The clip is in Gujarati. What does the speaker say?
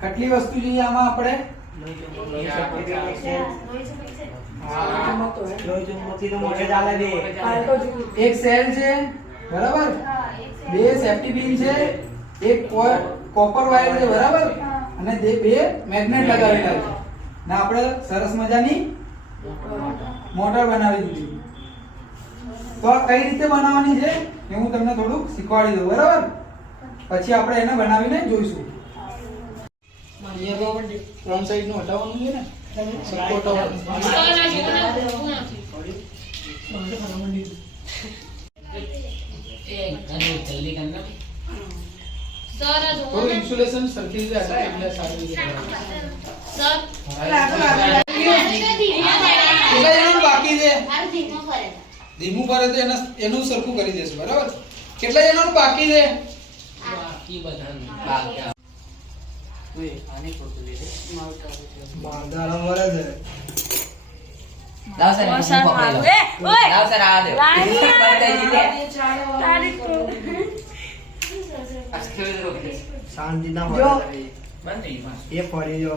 કેટલી વસ્તુ જોઈએ આમાં આપણે? એક સેલ છે બરાબર, બે સેફ્ટી પિન છે, એક કોપર વાયર છે બરાબર, અને બે મેગ્નેટ લગાવેલા છે ને આપણે સરસ મજાની મોટર બનાવી દીધી. તો આ કઈ રીતે બનાવવાની છે એ હું તમને થોડુંક શીખવાડી દઉં બરાબર, પછી આપણે એને બનાવીને જોઈશું. અહીંયા તો ત્રણ સાઈડ નું હટાવવાનું છે ને, થોડું ઇન્સ્યુલેશન સરખી રીતે હશે એટલે સારી રીતે બાકી છે. ધીમું કરે તો એનું સરખું કરી દેશું બરાબર. કેટલા જણાનું બાકી છે? શાંતિ ના એ ફરી જો